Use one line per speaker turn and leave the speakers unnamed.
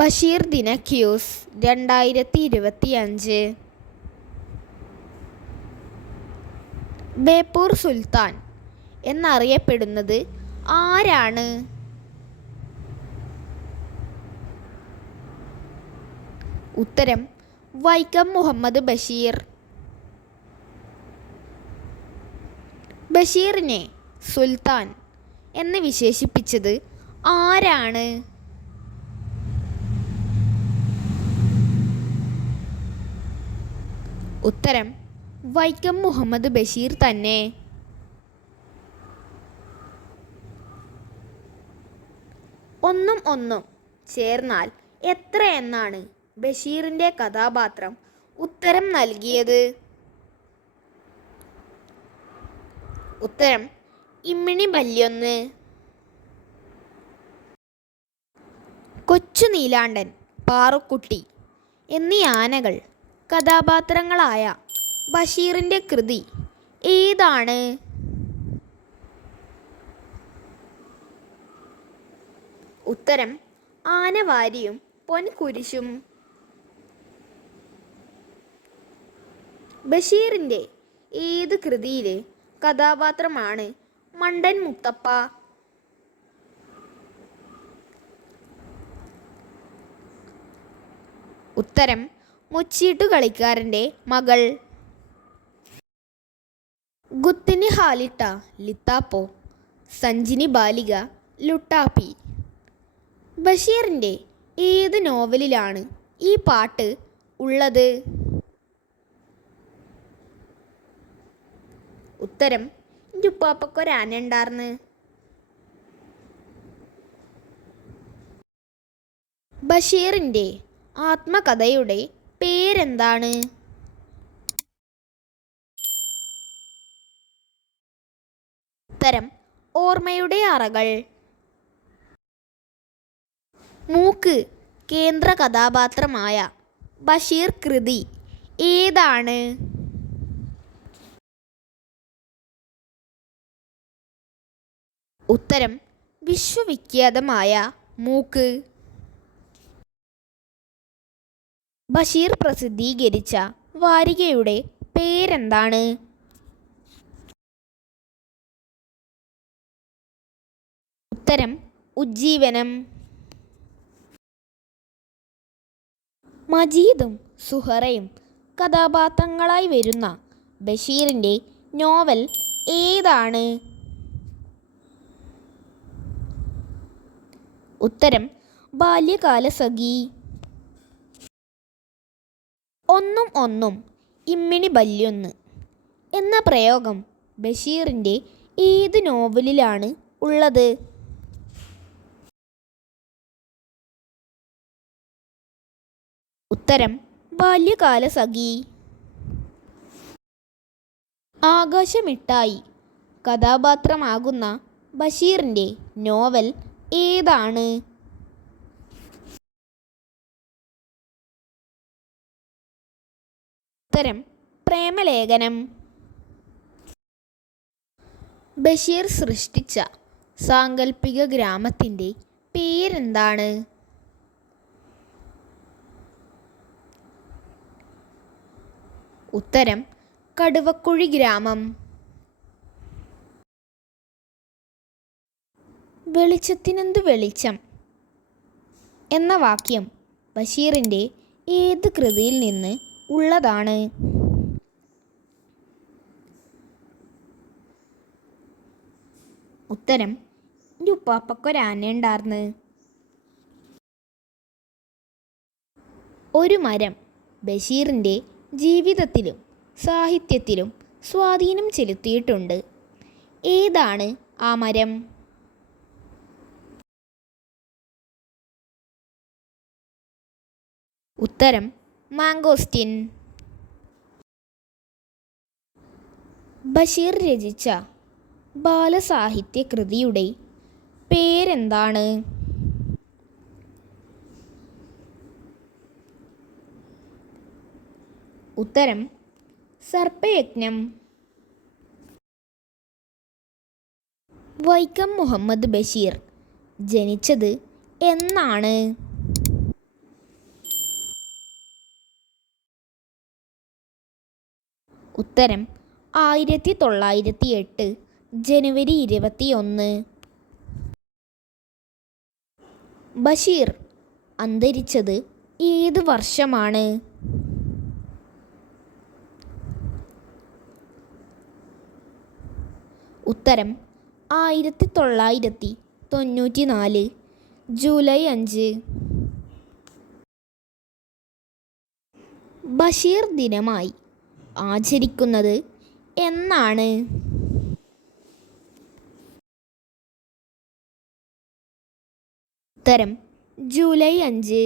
ബഷീർ ദിന ക്യൂസ് രണ്ടായിരത്തി ഇരുപത്തിയഞ്ച് ബേപ്പൂർ സുൽത്താൻ എന്നറിയപ്പെടുന്നത് ആരാണ്? ഉത്തരം വൈക്കം മുഹമ്മദ് ബഷീർ. ബഷീറിനെ സുൽത്താൻ എന്ന് വിശേഷിപ്പിച്ചത് ആരാണ്? ഉത്തരം വൈക്കം മുഹമ്മദ് ബഷീർ തന്നെ. ഒന്നും ഒന്നും ചേർന്നാൽ എത്ര എന്നാണ് ബഷീറിന്റെ കഥാപാത്രം ഉത്തരം നൽകിയത്. ഉത്തരം ഇമ്മിണി ബല്യൊന്ന് കൊച്ചു നീലാണ്ടൻ പാറുക്കുട്ടി എന്നീ ആനകൾ കഥാപാത്രങ്ങളായ ബഷീറിന്റെ കൃതി ഏതാണ്? ഉത്തരം ആനവാരിയും പൊൻകുരിശും. ബഷീറിന്റെ ഏത് കൃതിയിലെ കഥാപാത്രമാണ് മണ്ടൻ മുത്തപ്പ? ഉത്തരം മുച്ചീട്ടു കളിക്കാരന്റെ മകൾ. ഗുത്തിനി ഹാലിട്ട ലിത്താപ്പോ സഞ്ജിനി ബാലിക ലുട്ടാപ്പി. ബഷീറിന്റെ ഏത് നോവലിലാണ് ഈ പാട്ട് ഉള്ളത്? ഉത്തരം എന്റെ ബഷീറിന്റെ ആത്മകഥയുടെ പേരെന്താണ്? ഉത്തരം ഓർമ്മയുടെ അറകൾ. മൂക്ക് കേന്ദ്ര കഥാപാത്രമായ ബഷീർ കൃതി. ഏതാണ്? ഉത്തരം വിശ്വവിഖ്യാതമായ മൂക്ക്. ബഷീർ പ്രസിദ്ധീകരിച്ച വാരികയുടെ പേരെന്താണ്? ഉത്തരം ഉജ്ജീവനം. മജീദും സുഹറയും കഥാപാത്രങ്ങളായി വരുന്ന ബഷീറിന്റെ നോവൽ ഏതാണ്? ഉത്തരം ബാല്യകാലസഖി. ഒന്നും ഒന്നും ഇമ്മിണി ബല്യൊന്ന് എന്ന പ്രയോഗം ബഷീറിന്റെ ഏത് നോവലിലാണ് ഉള്ളത്? ഉത്തരം ബാല്യകാലസഖി ആകാശമിട്ടായി കഥാപാത്രമാകുന്ന ബഷീറിന്റെ നോവൽ ഏതാണ്? ഉത്തരം പ്രേമലേഖനം. ബഷീർ സൃഷ്ടിച്ച സാങ്കല്പിക ഗ്രാമത്തിന്റെ പേരെന്താണ്? ഉത്തരം കടുവക്കുഴി ഗ്രാമം. വെളിച്ചത്തിനെന്തു വെളിച്ചം എന്ന വാക്യം ബഷീറിന്റെ ഏത് കൃതിയിൽ നിന്ന് ഉള്ളതാണ്. ഉത്തരം എന്റെ ഉപ്പാപ്പക്കൊരാന ഉണ്ടാർന്ന്. ഒരു മരം ബഷീറിന്റെ ജീവിതത്തിലും സാഹിത്യത്തിലും സ്വാധീനം ചെലുത്തിയിട്ടുണ്ട്. ഏതാണ് ആ മരം? ഉത്തരം മാങ്കോസ്റ്റിൻ. ബഷീർ രചിച്ച ബാലസാഹിത്യ കൃതിയുടെ പേരെന്താണ്? ഉത്തരം സർപ്പയജ്ഞം. വൈക്കം മുഹമ്മദ് ബഷീർ ജനിച്ചത് എന്നാണ്. ഉത്തരം ആയിരത്തി തൊള്ളായിരത്തി എട്ട് ജനുവരി ഇരുപത്തിയൊന്ന്. ബഷീർ അന്തരിച്ചത് ഏത് വർഷമാണ്? ഉത്തരം ആയിരത്തി തൊള്ളായിരത്തി തൊണ്ണൂറ്റി നാല് ജൂലൈ അഞ്ച്. ബഷീർ ദിനമായി ആചരിക്കുന്നത് എന്നാണ്. ഉത്തരം ജൂലൈ അഞ്ച്.